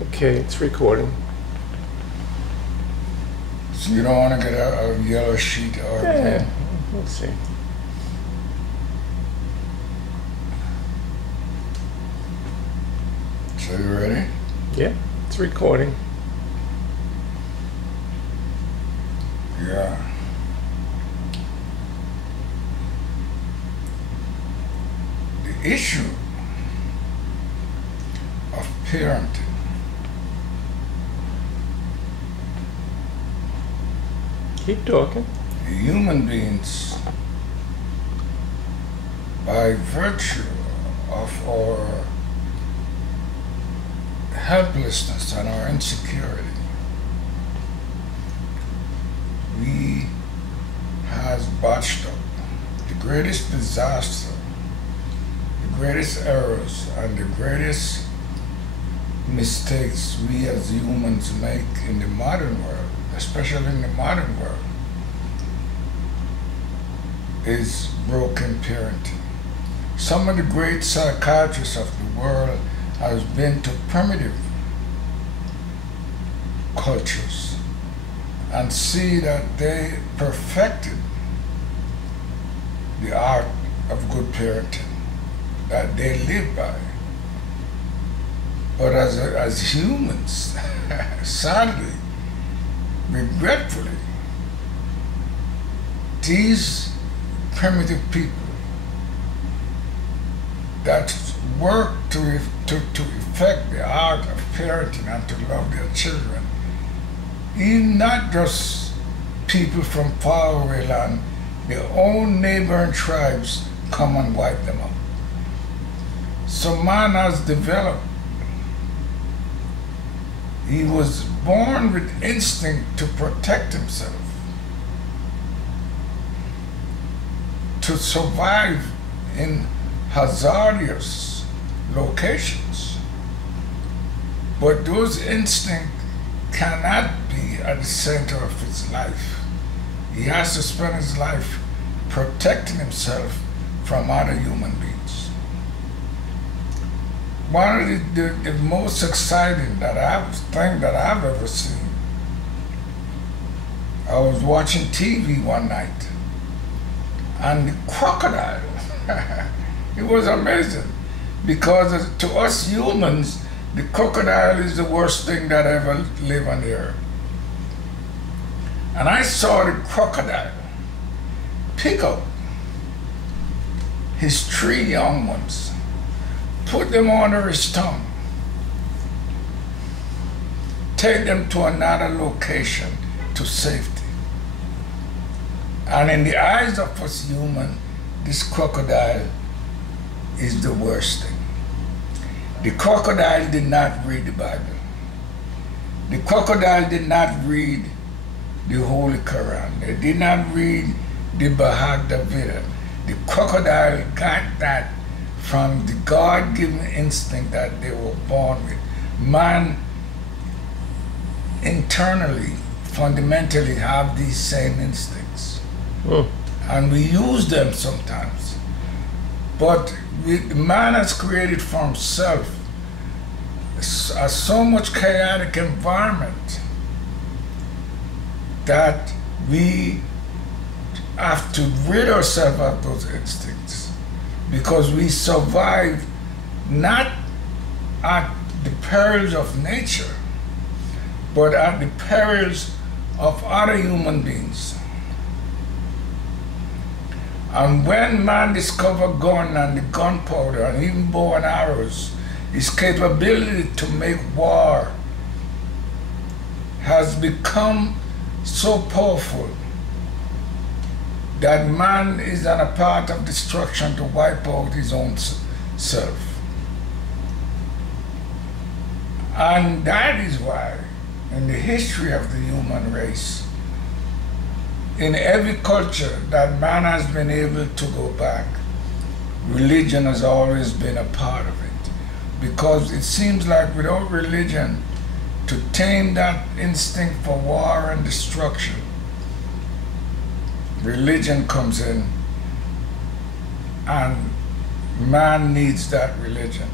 Okay, it's recording. So you don't want to get a yellow sheet or Yeah, let's see. So you ready? Yeah, it's recording. Yeah. The issue of parenting Keep talking. human beings, by virtue of our helplessness and our insecurity, we has botched up the greatest disaster, the greatest errors, and the greatest mistakes we as humans make in the modern world, especially in the modern world, is broken parenting. Some of the great psychiatrists of the world has been to primitive cultures and see that they perfected the art of good parenting that they live by. But as humans, sadly, regretfully, these primitive people that work to effect the art of parenting and to love their children, even not just people from faraway land, their own neighboring tribes come and wipe them out. So man has developed. He was born with instinct to protect himself, to survive in hazardous locations. But those instincts cannot be at the center of his life. He has to spend his life protecting himself from other human beings. One of the most exciting thing that I've ever seen, I was watching TV one night, and the crocodile, it was amazing, because to us humans, the crocodile is the worst thing that ever lived on the earth. And I saw the crocodile pick up his 3 young ones, put them under his tongue, take them to another location to safety. And in the eyes of us humans, this crocodile is the worst thing. The crocodile did not read the Bible. The crocodile did not read the Holy Quran. They did not read the Bhagavad Gita. The crocodile got that from the God-given instinct that they were born with. Man internally, fundamentally have these same instincts. And we use them sometimes. But man has created for himself a so much chaotic environment that we have to rid ourselves of those instincts, because we survive not at the perils of nature, but at the perils of other human beings. And when man discovered gun and the gunpowder and even bow and arrows, his capability to make war has become so powerful that man is on a path of destruction to wipe out his own self. And that is why, in the history of the human race, in every culture that man has been able to go back, religion has always been a part of it. Because it seems like without religion, to tame that instinct for war and destruction, religion comes in, and man needs that religion.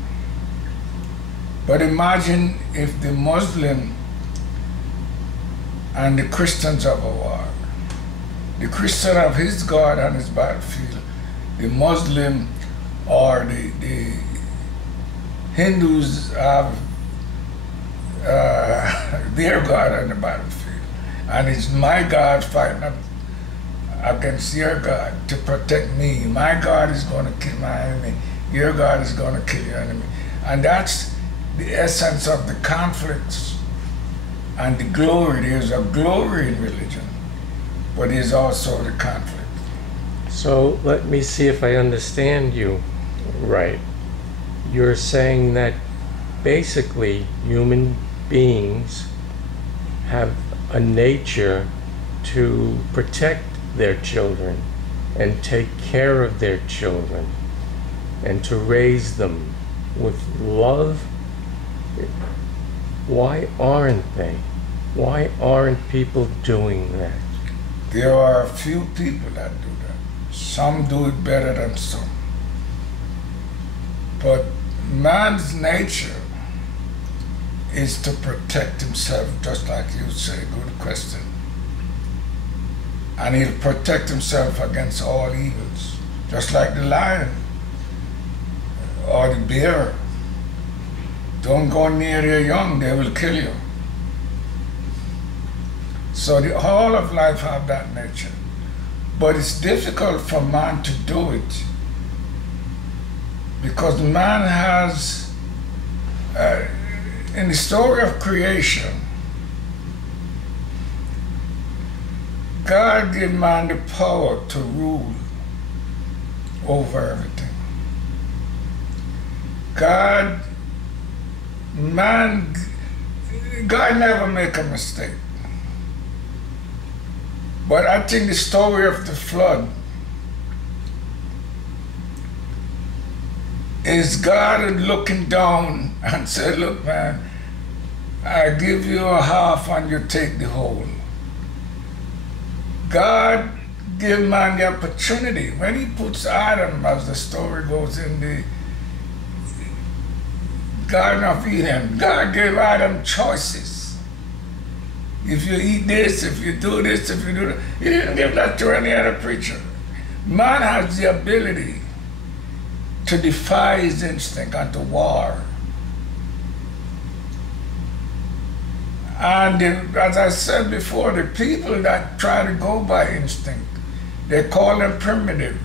But imagine if the Muslim and the Christians have a war. The Christian have his God on his battlefield. The Muslim or the Hindus have their God on the battlefield. And it's my God fighting against your God to protect me. My God is going to kill my enemy. Your God is going to kill your enemy. And that's the essence of the conflicts and the glory. There's a glory in religion, but there's also the conflict. So let me see if I understand you right. You're saying that basically human beings have a nature to protect their children and take care of their children and to raise them with love. Why aren't they? Why aren't people doing that? There are a few people that do that. Some do it better than some. But man's nature is to protect himself, just like you say, good question. And he'll protect himself against all evils, just like the lion or the bear. Don't go near their young, they will kill you. So the whole of life have that nature. But it's difficult for man to do it because man has, in the story of creation, God gave man the power to rule over everything. God never make a mistake. But I think the story of the flood is God looking down and said, look, man, I give you a half and you take the whole. God gave man the opportunity. When he puts Adam, as the story goes, in the Garden of Eden, God gave Adam choices. If you eat this, if you do this, if you do that. He didn't give that to any other creature. Man has the ability to defy his instinct and to war. And as I said before, the people that try to go by instinct, they call them primitive.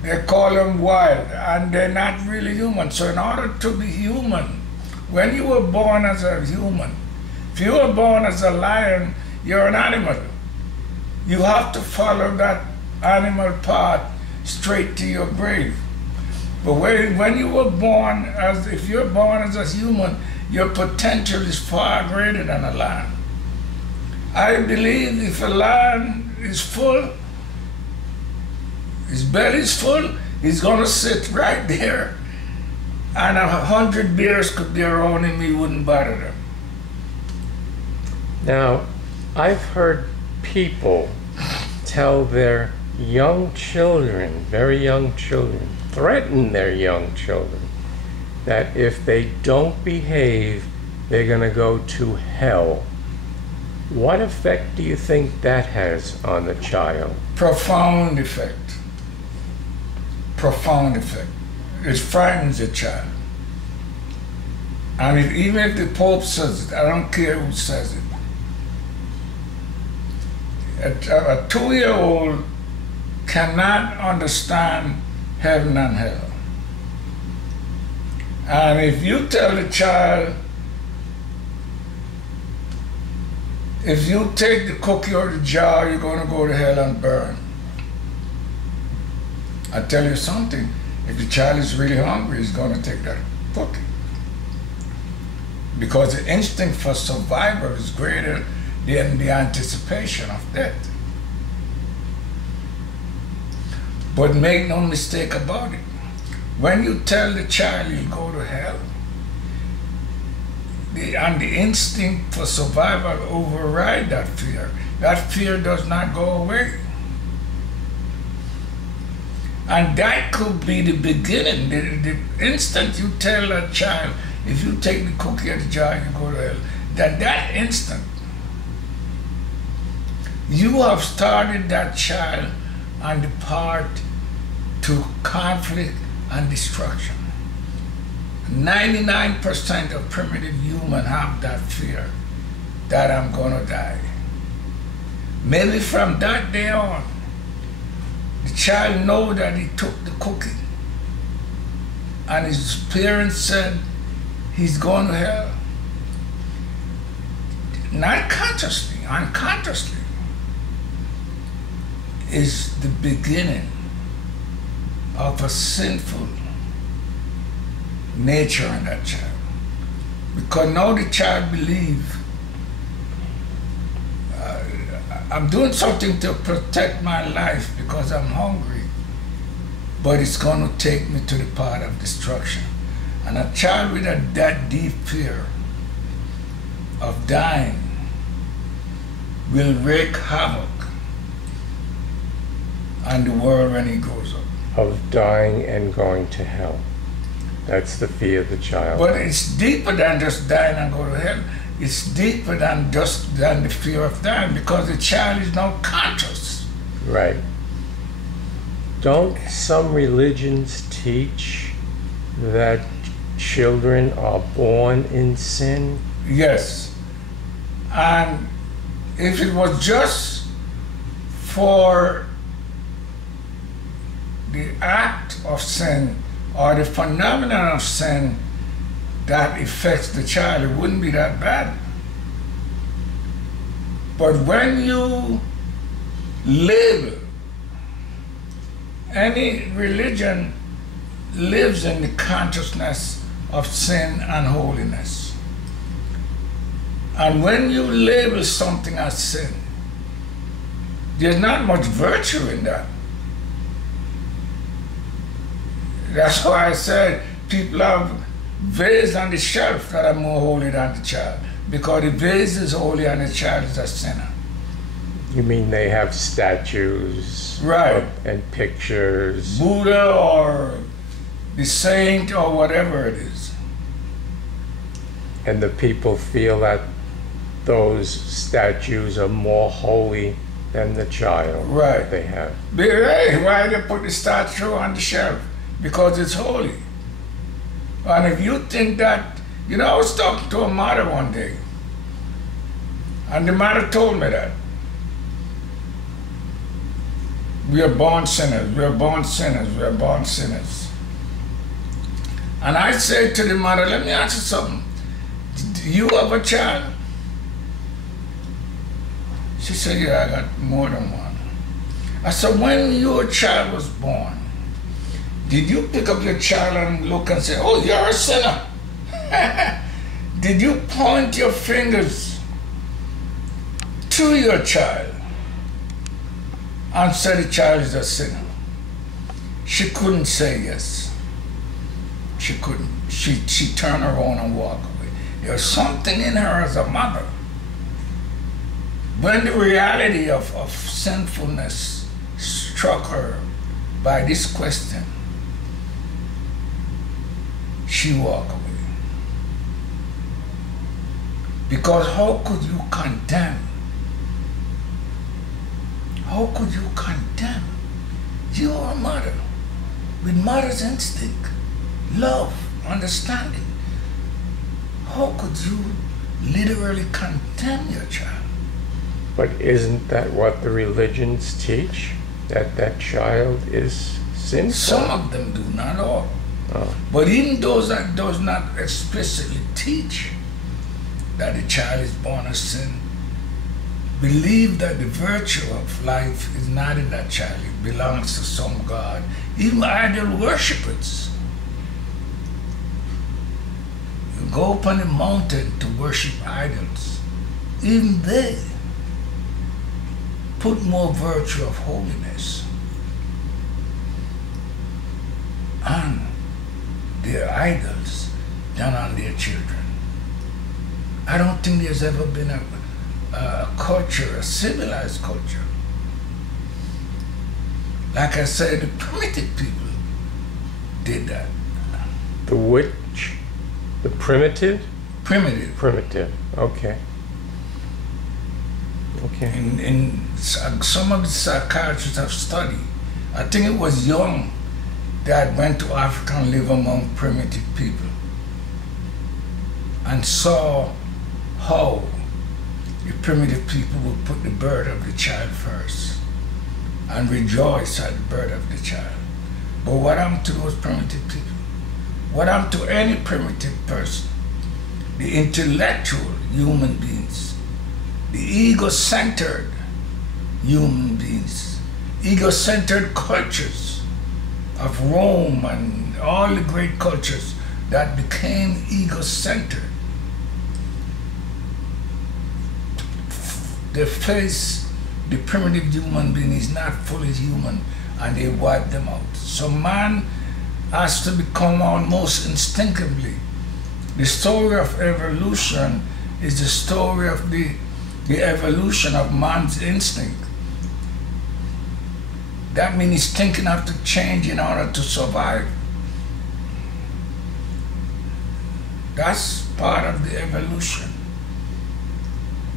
They call them wild, and they're not really human. So in order to be human, when you were born as a human, if you were born as a lion, you're an animal. You have to follow that animal path straight to your grave. But when you were born, if you're born as a human, your potential is far greater than a lion. I believe if a lion is full, his belly's full, he's gonna sit right there, and 100 bears could be around him, he wouldn't bother them. Now, I've heard people tell their young children, very young children, threaten their young children that if they don't behave, they're going to go to hell. What effect do you think that has on the child? Profound effect. Profound effect. It frightens a child. And even if the Pope says it, I don't care who says it. A 2-year-old cannot understand heaven and hell. And if you tell the child, if you take the cookie or the jar, you're going to go to hell and burn. I tell you something, if the child is really hungry, he's going to take that cookie. Because the instinct for survival is greater than the anticipation of death. But make no mistake about it. When you tell the child you'll go to hell, and the instinct for survival override that fear. That fear does not go away. And that could be the beginning. The instant you tell a child, if you take the cookie out of the jar, you go to hell. That instant, you have started that child on the path to conflict and destruction. 99% of primitive humans have that fear that I'm gonna die. Maybe from that day on, the child knows that he took the cookie and his parents said he's going to hell. Not consciously, unconsciously, is the beginning of a sinful nature in that child. Because now the child believes, I'm doing something to protect my life because I'm hungry, but it's going to take me to the path of destruction. And a child with that deep fear of dying will wreak havoc on the world when he grows up. Of dying and going to hell. That's the fear of the child. But it's deeper than just dying and go to hell. It's deeper than the fear of dying, because the child is now conscious. Right. Don't some religions teach that children are born in sin? Yes. And if it was just for the act of sin or the phenomenon of sin that affects the child, it wouldn't be that bad. But when you label, any religion lives in the consciousness of sin and holiness. And when you label something as sin, there's not much virtue in that. That's why I said people have vase on the shelf that are more holy than the child, because the vase is holy and the child is a sinner. You mean they have statues, right, and pictures, Buddha or the saint or whatever it is, and the people feel that those statues are more holy than the child right that they have. Hey, why they put the statue on the shelf? Because it's holy. And if you think that, I was talking to a mother one day, and the mother told me that we are born sinners, we are born sinners, we are born sinners. And I said to the mother, let me ask you something. Do you have a child? She said, yeah, I got more than one. I said, when your child was born, did you pick up your child and look and say, oh, you're a sinner? Did you point your fingers to your child and say the child is a sinner? She couldn't say yes. She couldn't. She turned around and walked away. There was something in her as a mother. When the reality of sinfulness struck her by this question, she walked away. Because how could you condemn? How could you condemn? You are a mother with mother's instinct, love, understanding. How could you literally condemn your child? But isn't that what the religions teach? That child is sinful? Some of them do, not all. Oh. But even those that does not explicitly teach that the child is born a sin, believe that the virtue of life is not in that child, it belongs to some God. Even idol worshippers. You go up on a mountain to worship idols, even they put more virtue of holiness on their idols than on their children. I don't think there's ever been a culture, a civilized culture. Like I said, the primitive people did that. The witch The primitive? Primitive. Primitive. Okay. Okay. In some of the psychiatrists have studied. I think it was Young that went to Africa and lived among primitive people and saw how the primitive people would put the birth of the child first and rejoice at the birth of the child. But what happened to those primitive people? What happened to any primitive person? The intellectual human beings, the ego-centered human beings, ego-centered cultures of Rome and all the great cultures that became ego-centered. They face the primitive human being is not fully human and they wipe them out. So man has to become almost instinctively. The story of evolution is the story of the evolution of man's instinct. That means his thinking have to change in order to survive. That's part of the evolution.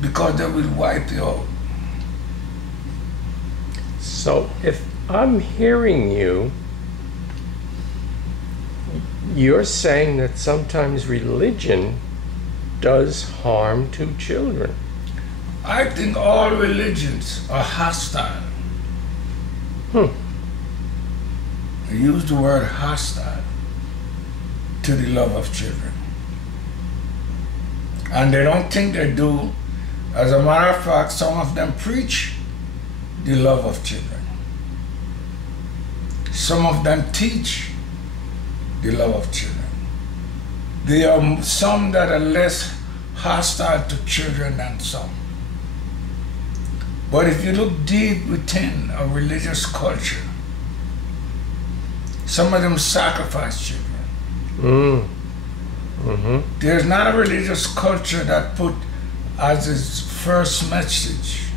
Because they will wipe you out. So if I'm hearing you, you're saying that sometimes religion does harm to children. I think all religions are hostile. I use the word hostile to the love of children. And they don't think they do. As a matter of fact, some of them preach the love of children. Some of them teach the love of children. There are some that are less hostile to children than some. But if you look deep within a religious culture, some of them sacrifice children. There's not a religious culture that put as its first message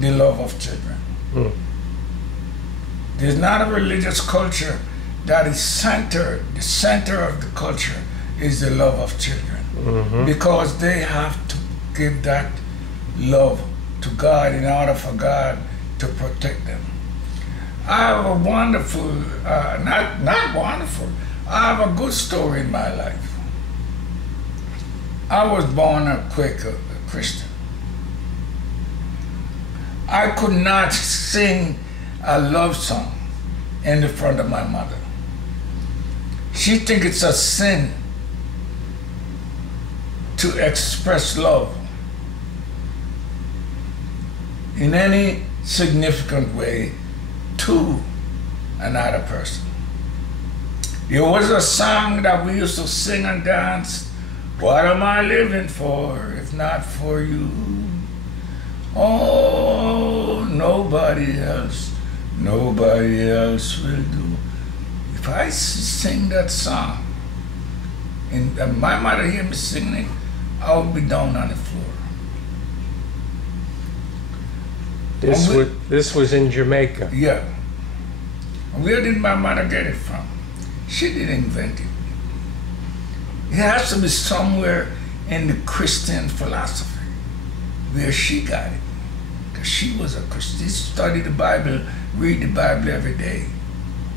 the love of children. There's not a religious culture that is centered, the center of the culture is the love of children. Because they have to give that love to God in order for God to protect them. I have a wonderful, not wonderful, I have a good story in my life. I was born a Quaker, a Christian. I could not sing a love song in the front of my mother. She thinks it's a sin to express love in any significant way to another person. There was a song that we used to sing and dance. What am I living for if not for you? Oh, nobody else will do. If I sing that song, and my mother hear me singing it, I would be down on the floor. This was in Jamaica. Yeah. Where did my mother get it from? She didn't invent it. It has to be somewhere in the Christian philosophy where she got it. Because she was a Christian. She studied the Bible, read the Bible every day,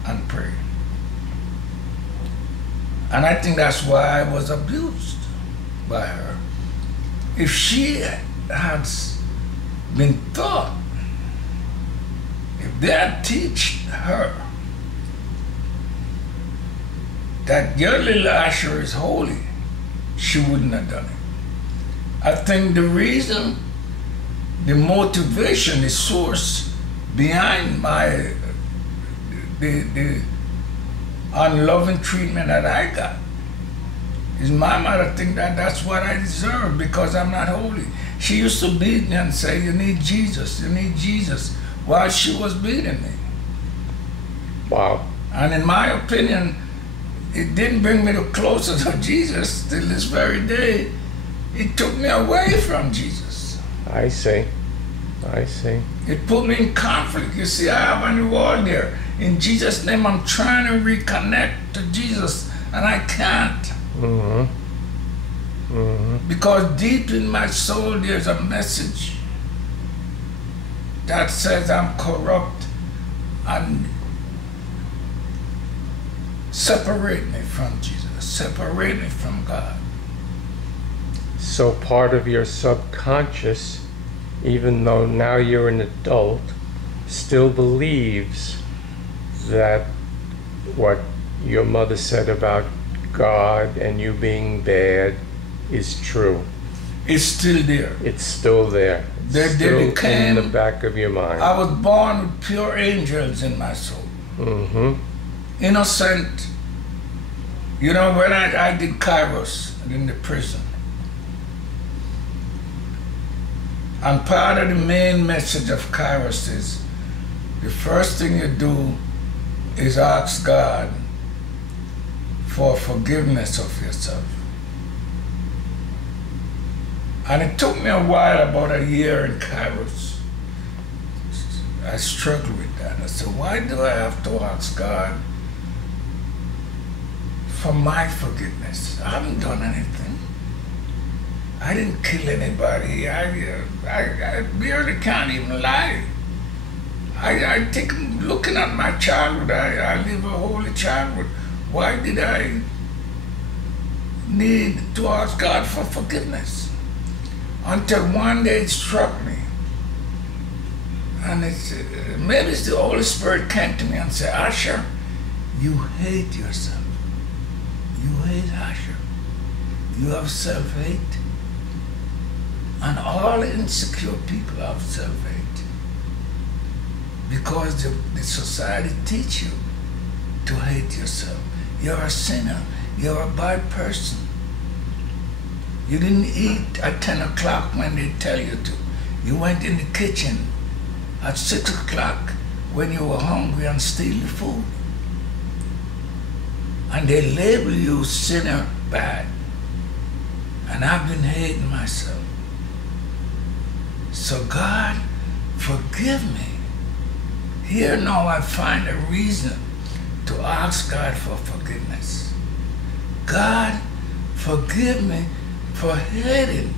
and pray. And I think that's why I was abused by her. If she had been taught, if they had teach her that your little Asher is holy, she wouldn't have done it. I think the reason, the motivation, the source behind the unloving treatment that I got is my mother think that that's what I deserve because I'm not holy. She used to beat me and say, you need Jesus, while she was beating me. Wow. And in my opinion, it didn't bring me closer to Jesus till this very day. It took me away from Jesus. I see. It put me in conflict. You see, I have on the wall there. In Jesus' name, I'm trying to reconnect to Jesus, and I can't. Mm-hmm. Mm-hmm. Because deep in my soul there's a message that says I'm corrupt and separate me from Jesus, separate me from God. So part of your subconscious, even though now you're an adult, still believes that what your mother said about God and you being bad is true. It's still there. It's still there. It's still in the back of your mind. I was born with pure angels in my soul. Mm-hmm. Innocent. You know, when I did Kairos in the prison, and part of the main message of Kairos is the first thing you do is ask God for forgiveness of yourself. And it took me a while, about a year in Kairos. I struggled with that. I said, why do I have to ask God for my forgiveness? I haven't done anything. I didn't kill anybody. I barely can't even lie. I think, looking at my childhood, I live a holy childhood. Why did I need to ask God for forgiveness? Until one day it struck me. And maybe it's the Holy Spirit came to me and said, Asher, you hate yourself. You hate Asher. You have self-hate. And all insecure people have self-hate. Because the society teach you to hate yourself. You're a sinner. You're a bad person. You didn't eat at 10 o'clock when they tell you to. You went in the kitchen at 6 o'clock when you were hungry and steal the food. And they label you sinner, bad. And I've been hating myself. So God, forgive me. Here now I find a reason to ask God for forgiveness. God, forgive me for hating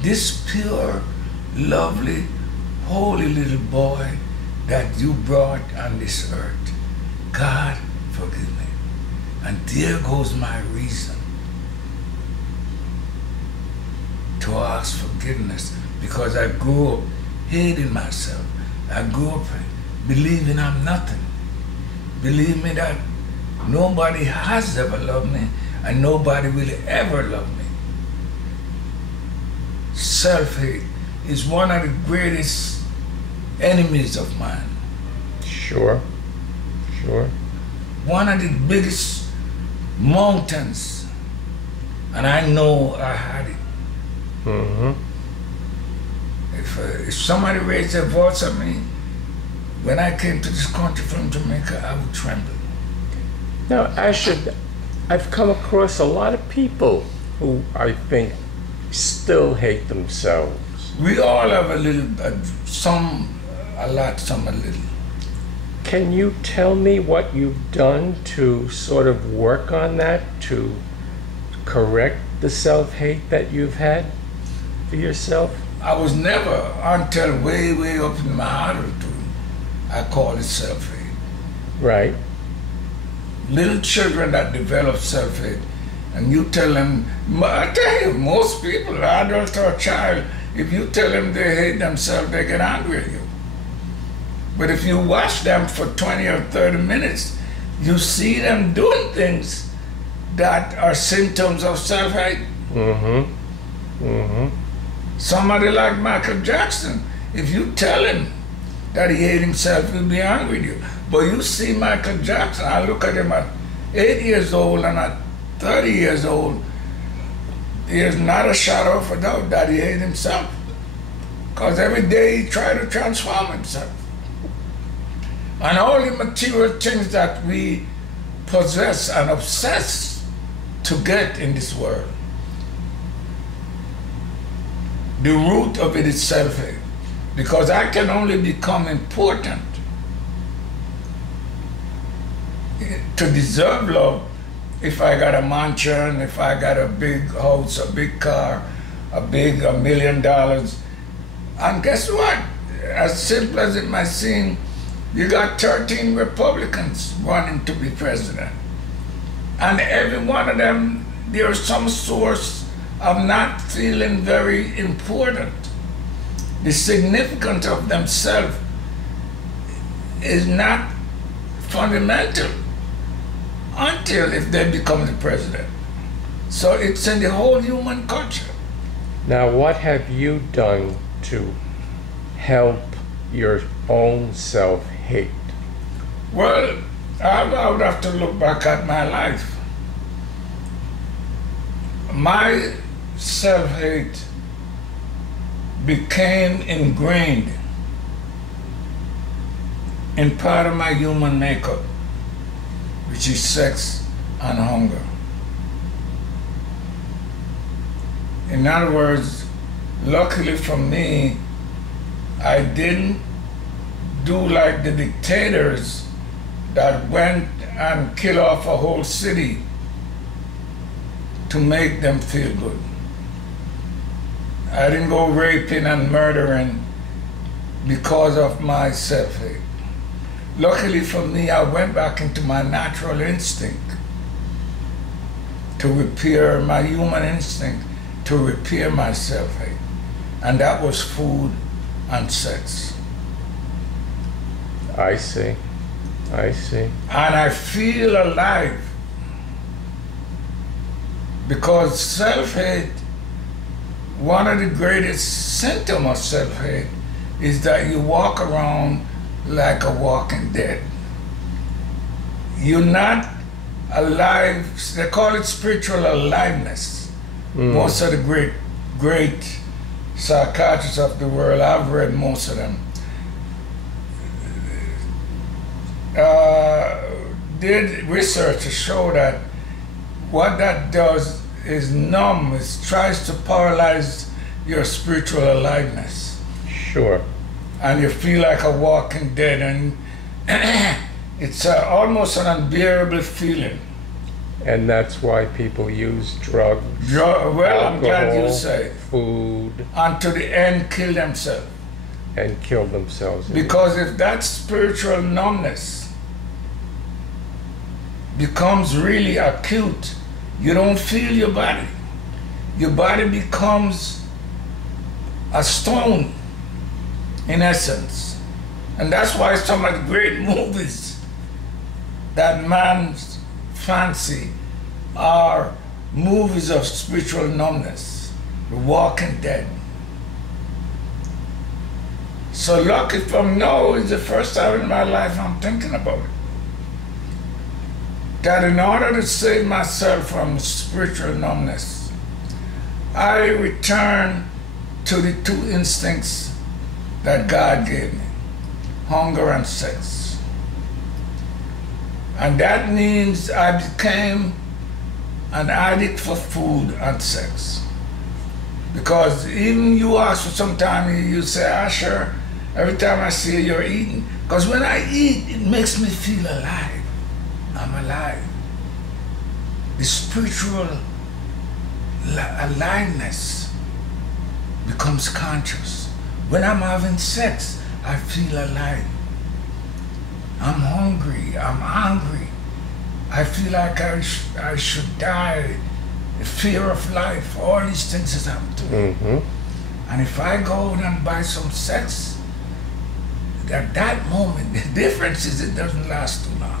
this pure, lovely, holy little boy that you brought on this earth. God, forgive me. And there goes my reason to ask forgiveness, because I grew up hating myself. I grew up believing I'm nothing. Believe me that nobody has ever loved me and nobody will ever love me. Self-hate is one of the greatest enemies of mine. Sure, sure. One of the biggest mountains, and I know I had it. Mm-hmm. If somebody raised their voice at me, when I came to this country from Jamaica, I would tremble. Now, I've come across a lot of people who I think still hate themselves. We all have a little, some a lot, some a little. Can you tell me what you've done to sort of work on that, to correct the self-hate that you've had for yourself? I was never, until way, way up in my adulthood, I call it self-hate. Right. Little children that develop self-hate, and you tell them, I tell you, most people, adult or child, if you tell them they hate themselves, they get angry at you. But if you watch them for 20 or 30 minutes, you see them doing things that are symptoms of self-hate. Mm-hmm. Mm-hmm. Somebody like Michael Jackson, if you tell him that he hates himself, he'll be angry with you. But you see Michael Jackson, I look at him at 8 years old and at 30 years old, there's not a shadow of a doubt that he hates himself. Because every day he tries to transform himself. And all the material things that we possess and obsess to get in this world, the root of it is self-hate. Because I can only become important to deserve love if I got a mansion, if I got a big house, a big car, $1 million. And guess what? As simple as it might seem, you got 13 Republicans running to be president. And every one of them, there's some source of not feeling very important. The significance of themselves is not fundamental until if they become the president. So it's in the whole human culture. Now, what have you done to help your own self-hate? Well, I would have to look back at my life. My self-hate became ingrained in part of my human makeup, which is sex and hunger. In other words, luckily for me, I didn't do like the dictators that went and killed off a whole city to make them feel good. I didn't go raping and murdering because of my self-hate. Luckily for me, I went back into my natural instinct to repair my human instinct, to repair my self-hate. And that was food and sex. I see. I see. And I feel alive because self-hate, one of the greatest symptoms of self-hate is that you walk around like a walking dead. You're not alive. They call it spiritual aliveness. Most of the great psychiatrists of the world, I've read most of them, did research to show that what that does is numb, it tries to paralyze your spiritual aliveness. Sure. And you feel like a walking dead, and it's almost an unbearable feeling. And that's why people use drugs, Well, I'm glad you alcohol, say. food, And to the end, kill themselves. and kill themselves. Because if that spiritual numbness becomes really acute, you don't feel your body. Your body becomes a stone, in essence. And that's why some of the great movies that man's fancy are movies of spiritual numbness, The Walking Dead. So lucky from now is the first time in my life I'm thinking about it. That in order to save myself from spiritual numbness, I return to the two instincts that God gave me, hunger and sex. And that means I became an addict for food and sex. Because even you ask for some time, you say, Asher, every time I see you, you're eating. Because when I eat, it makes me feel alive. I'm alive. The spiritual aliveness becomes conscious. When I'm having sex, I feel alive. I'm hungry, I'm angry. I feel like I should die. The fear of life, all these things is happening to me. And if I go out and buy some sex, at that moment, the difference is it doesn't last too long.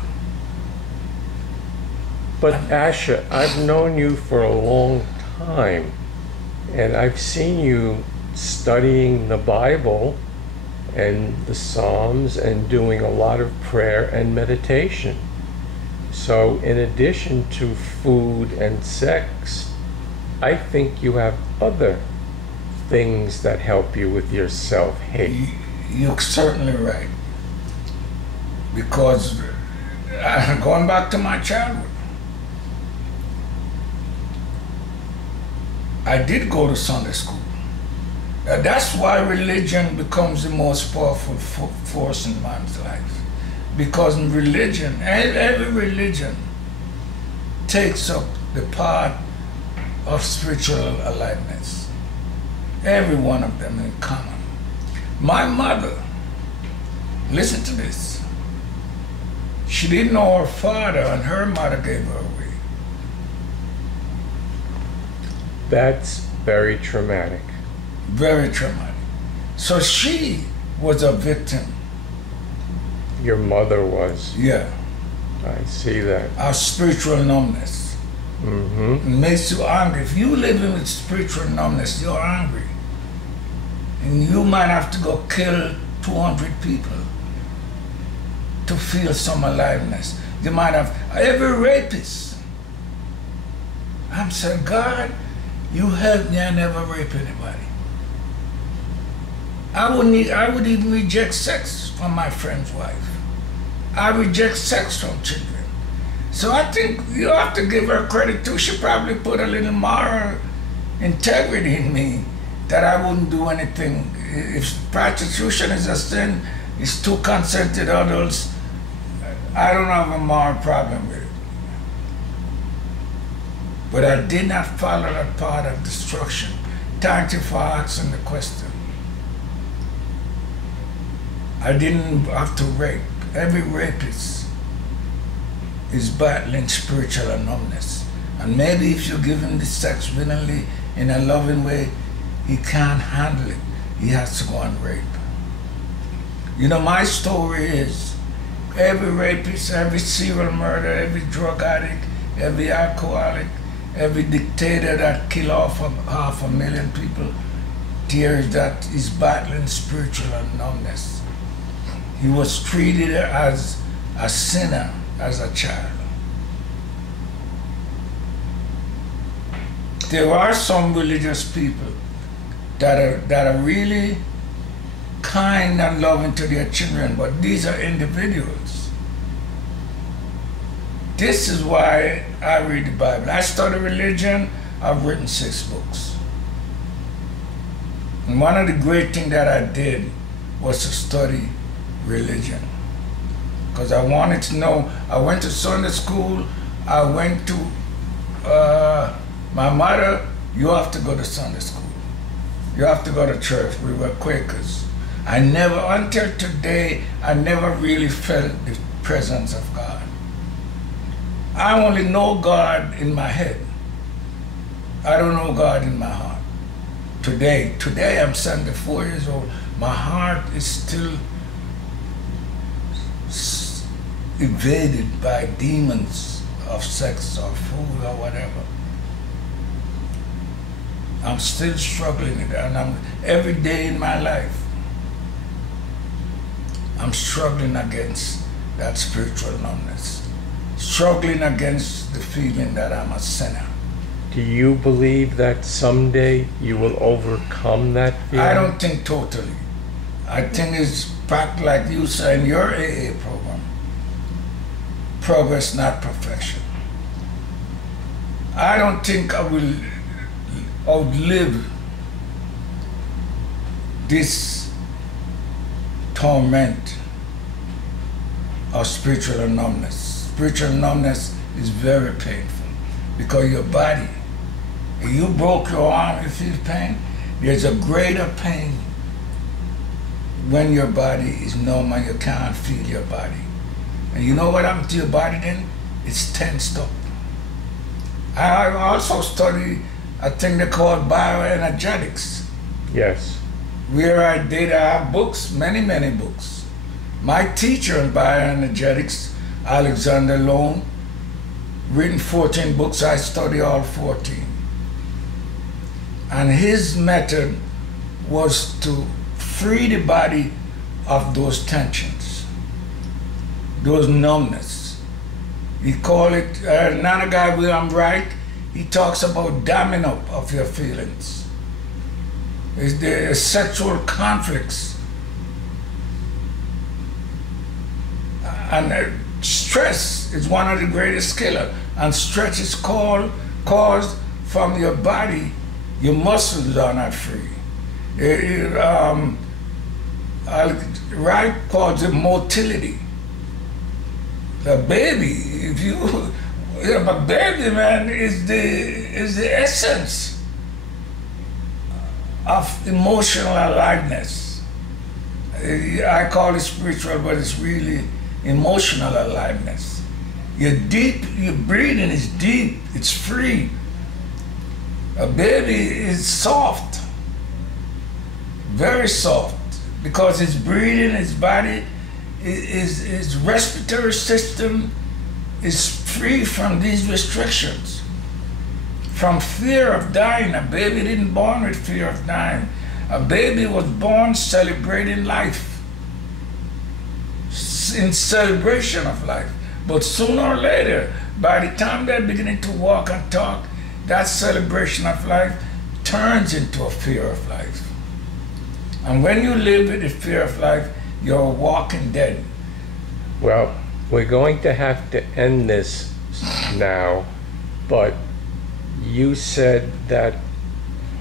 But Asha, I've known you for a long time, and I've seen you studying the Bible and the Psalms and doing a lot of prayer and meditation. So in addition to food and sex, I think you have other things that help you with your self-hate. You're certainly right. Because going back to my childhood, I did go to Sunday school. That's why religion becomes the most powerful force in man's life. Because in religion, every religion takes up the part of spiritual aliveness. Every one of them in common. My mother, listen to this. She didn't know her father, and her mother gave her away. That's very traumatic. Very traumatic. So she was a victim. Your mother was. Yeah. I see that. Of spiritual numbness. Mm-hmm. It makes you angry. If you live with spiritual numbness, you're angry. And you might have to go kill 200 people to feel some aliveness. You might have every rapist. I'm saying, God, you help me, I never rape anybody. I would even reject sex from my friend's wife. I reject sex from children. So I think you have to give her credit too. She probably put a little moral integrity in me that I wouldn't do anything. If prostitution is a sin, it's two consented adults, I don't have a moral problem with it. But I did not follow that path of destruction. Thank you for asking the question. I didn't have to rape. Every rapist is battling spiritual numbness. And maybe if you give him the sex willingly, in a loving way, he can't handle it. He has to go and rape. You know, my story is every rapist, every serial murderer, every drug addict, every alcoholic, every dictator that killed off 500,000 people, that is battling spiritual numbness. He was treated as a sinner as a child. There are some religious people that are really kind and loving to their children, but these are individuals. This is why I read the Bible. I study religion. I've written 6 books. And one of the great things that I did was to study religion. Because I wanted to know. I went to Sunday school. I went to, my mother, you have to go to Sunday school. You have to go to church. We were Quakers. I never, until today, I never really felt the presence of God. I only know God in my head. I don't know God in my heart. Today I'm 74 years old. My heart is still evaded by demons of sex or food or whatever. I'm still struggling with that, and every day in my life, I'm struggling against that spiritual numbness, struggling against the feeling that I'm a sinner. Do you believe that someday you will overcome that feeling? I don't think totally. I think it's back like you say in your AA program. Progress, not perfection. I don't think I will outlive this torment of spiritual numbness. Spiritual numbness is very painful because your body, if you broke your arm, you feel pain. There's a greater pain when your body is numb and you can't feel your body. And you know what happened to your body then? It's tensed up. I also study a thing they call bioenergetics. Yes. Where I have books, many books. My teacher in bioenergetics, Alexander Lone, written 14 books. I study all 14. And his method was to free the body of those tensions, those numbness. He called it, another guy, William Wright, he talks about damming up of your feelings. It's the sexual conflicts. And stress is one of the greatest killers. And stress is caused from your body. Your muscles are not free. Wright calls it motility. The baby, if you Yeah, but baby, man, is the essence of emotional aliveness. I call it spiritual, but it's really emotional aliveness. You're deep, your breathing is deep, it's free. A baby is soft, very soft, because his breathing, his body, his respiratory system is free from these restrictions. From fear of dying. A baby didn't born with fear of dying. A baby was born celebrating life, in celebration of life. But sooner or later, by the time they're beginning to walk and talk, that celebration of life turns into a fear of life. And when you live with the fear of life, you're walking dead. Well, we're going to have to end this now, but you said that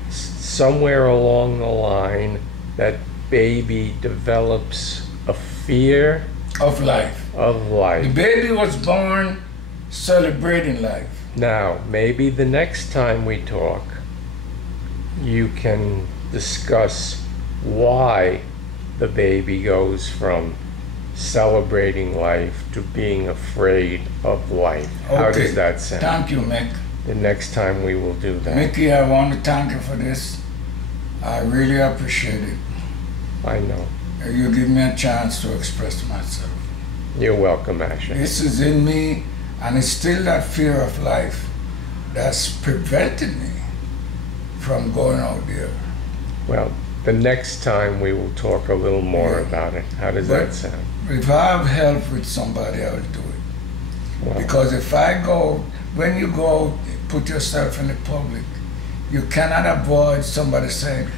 somewhere along the line that baby develops a fear of life. Of life. The baby was born celebrating life. Now, maybe the next time we talk, you can discuss why the baby goes from celebrating life to being afraid of life. Okay. How does that sound? Thank you, Mick. The next time we will do that. Mickey, I want to thank you for this. I really appreciate it. I know. You give me a chance to express myself. You're welcome, Asher. This is in me, and it's still that fear of life that's prevented me from going out there. Well, the next time we will talk a little more about it. How does that sound? If I have help with somebody, I will do it. Well, because if I go, when you go put yourself in the public, you cannot avoid somebody saying,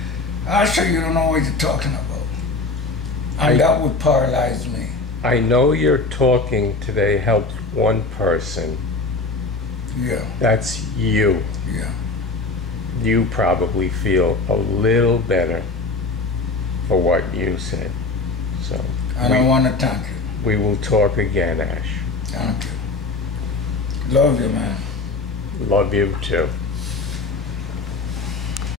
Asher, you don't know what you're talking about. And that would paralyze me. I know your talking today helped one person. Yeah. That's you. Yeah. You probably feel a little better for what you said. So. And I want to thank you. We will talk again, Ash. Thank you. Love you, man. Love you too.